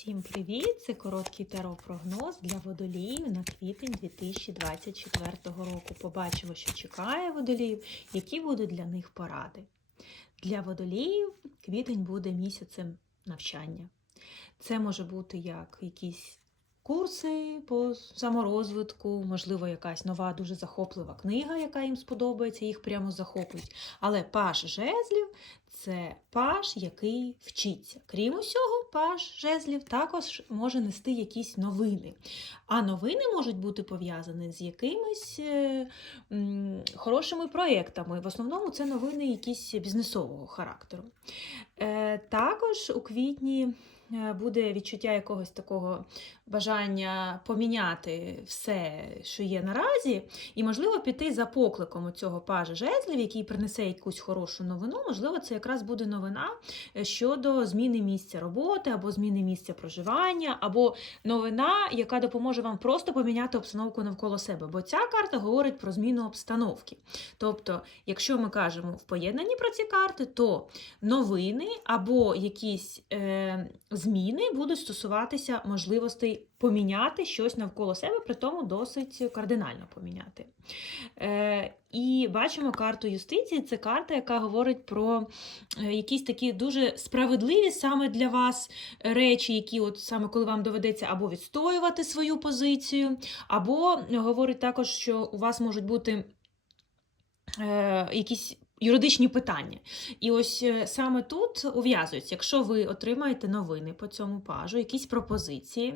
Всім привіт! Це короткий таро-прогноз для водоліїв на квітень 2024 року. Побачимо, що чекає водоліїв, які будуть для них поради. Для водоліїв квітень буде місяцем навчання. Це може бути як якісь курси по саморозвитку, можливо, якась нова дуже захоплива книга, яка їм сподобається, їх прямо захопить. Але паш жезлів це паш, який вчиться. Крім усього, паш жезлів також може нести якісь новини. А новини можуть бути пов'язані з якимись е, хорошими проєктами. В основному це новини якісь бізнесового характеру. Е, також у квітні буде відчуття якогось такого бажання поміняти все, що є наразі, і, можливо, піти за покликом цього пажа жезлів, який принесе якусь хорошу новину. Можливо, це якраз буде новина е, щодо зміни місця роботи, або зміни місця проживання, або новина, яка допоможе вам просто поміняти обстановку навколо себе. Бо ця карта говорить про зміну обстановки. Тобто, якщо ми кажемо в поєднанні про ці карти, то новини або якісь е, зміни будуть стосуватися можливостей поміняти щось навколо себе, при тому досить кардинально поміняти. Е, і бачимо карту юстиції. Це карта, яка говорить про е, якісь такі дуже справедливі саме для вас речі, які, от саме коли вам доведеться або відстоювати свою позицію, або говорить також, що у вас можуть бути е, якісь. Юридичні питання. І ось е, саме тут ув'язується, якщо ви отримаєте новини по цьому пажу, якісь пропозиції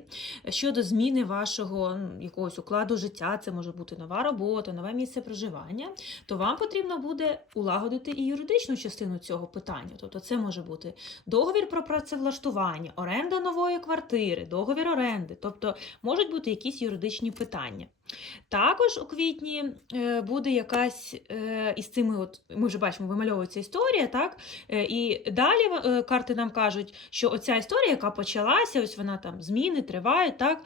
щодо зміни вашого якогось укладу життя, це може бути нова робота, нове місце проживання, то вам потрібно буде улагодити і юридичну частину цього питання. Тобто це може бути договір про працевлаштування, оренда нової квартири, договір оренди, тобто можуть бути якісь юридичні питання. Також у квітні е, буде якась е, із цими, от ми вже бачимо, вимальовується історія, так? Е, І далі карти нам кажуть, що оця історія, яка почалася, ось вона там зміни тривають, так?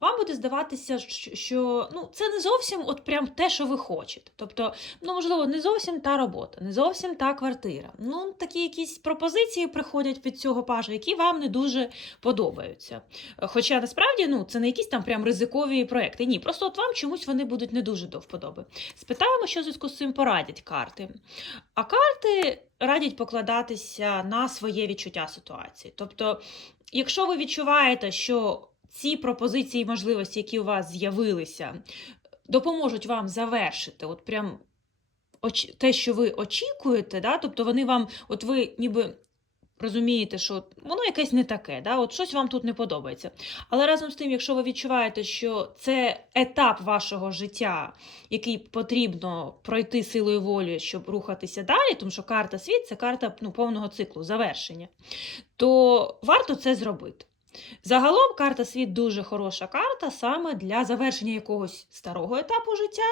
Вам буде здаватися, що ну, це не зовсім от прям те, що ви хочете. Тобто, ну, можливо, не зовсім та робота, не зовсім та квартира. Ну, такі якісь пропозиції приходять від цього пажа, які вам не дуже подобаються. Хоча насправді ну, це не якісь там прям ризикові проекти. Ні, просто от вам чомусь вони будуть не дуже до вподоби. Спитаємо, що в зв'язку з цим порадять карти. А карти радять покладатися на своє відчуття ситуації. Тобто, якщо ви відчуваєте, що ці пропозиції і можливості, які у вас з'явилися, допоможуть вам завершити, от прям те, що ви очікуєте, да? тобто вони вам, от ви ніби розумієте, що воно якесь не таке, да? от щось вам тут не подобається. Але разом з тим, якщо ви відчуваєте, що це етап вашого життя, який потрібно пройти силою волі, щоб рухатися далі, тому що карта світ це карта ну, повного циклу, завершення, то варто це зробити. Загалом карта світ дуже хороша карта саме для завершення якогось старого етапу життя,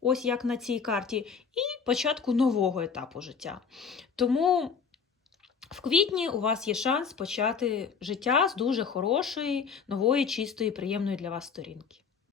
ось як на цій карті, і початку нового етапу життя. Тому в квітні у вас є шанс почати життя з дуже хорошої, нової, чистої, приємної для вас сторінки.